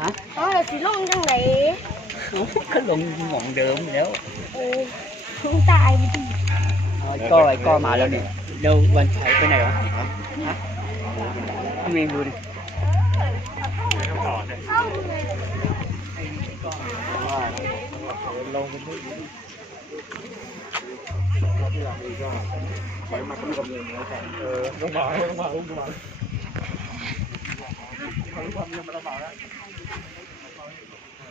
ฮะอ๋อแล้วสิลงจังไหนก็ลงหมองเดิมแล้วเออคงตายไปดิไอ้ก้อไอ้ก้อมาแล้วเนี่ยเดี๋ยววันชัยไปไหนวะฮะทำเองดูดิเข้าเลยลงเป็นที่ไปมาก็มีกับเงินแล้วกันเออลงมาลงมาลงมาลงมาเงินมาลงมาแล้ว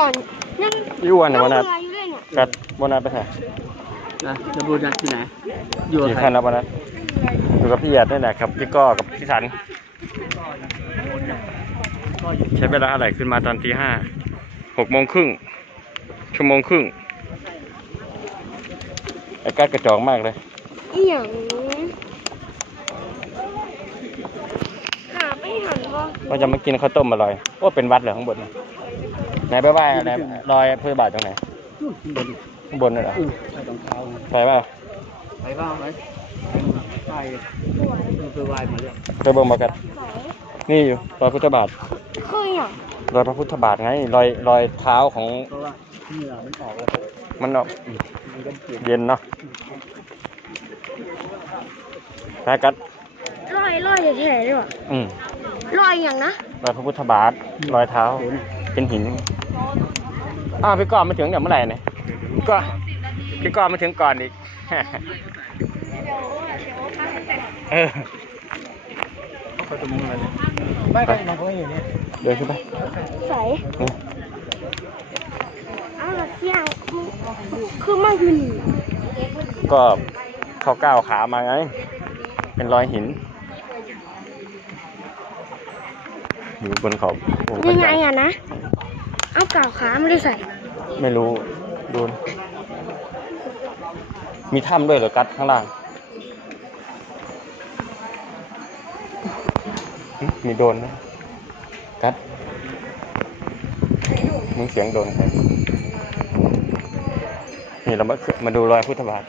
งหอนยังอยู่วันยันะงวันเบื่นัดออยู่เลยเนี่ยกัดวันนัดไปไหนนะจะบูนัดที่ไหนอยู่กับกี่ใครคันนะวันนัดอยู่กับพี่หยัดนี่แหละครับพี่ก้อกับพี่สัน ใช้เวลาเท่าไหร่ขึ้นมาตอนตีห้าหกโมงครึ่งชั่วโมงครึ่งไอ้กัดกระจอกมากเลยอีหยังหาไม่หันพอว่าจะมากินข้าวต้มอร่อยว่าเป็นวัดเหรอข้างบน ไหนไปไหว้อะไรรอยพุทธบาทตรงไหนบนข้างบนน่ะเหรออือใส่รองเท้าไปเปล่าไปบ้างไหมไปไปไหว้มาเรื่องไปเบิ่งมากันนี่อยู่รอยพุทธบาทเคยอะรอยพระพุทธบาทไงรอยรอยเท้าของเพราะว่าเหงื่อมันออกแล้วมันออกมันก็เปียกเย็นเนาะไปกัดลอยลอยแท้ๆเลยว่ะอืมลอยอย่างนะรอยพระพุทธบาทรอยเท้า เป็นหินอ้าวพี่ก้อนมาถึงเดี๋ยวเมื่อไหร่เนี่ยพี่ก้อนพี่ก้อนมาถึงก่อนอีกเออเขาจะมุ่งอะไรไม่ก็มันก็อยู่เนี่ยเดินขึ้นไปใสนี่เอาละเที่ยงคือคือมันคือหนีก็เขาก้าวขามาไงเป็นรอยหิน อยู่บนเขาโอ้ยังไงพระเจ้าอะนะ เอากล่าวขาไม่ได้ใส่ไม่รู้ดูนะมีถ้ำด้วยเหรอกัดข้างล่างหึมีโดรนนะกัดมึงเสียงโดรนใครนี่เรามาขึ้นมาดูรอยพุทธบาท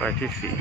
รอยที่สี่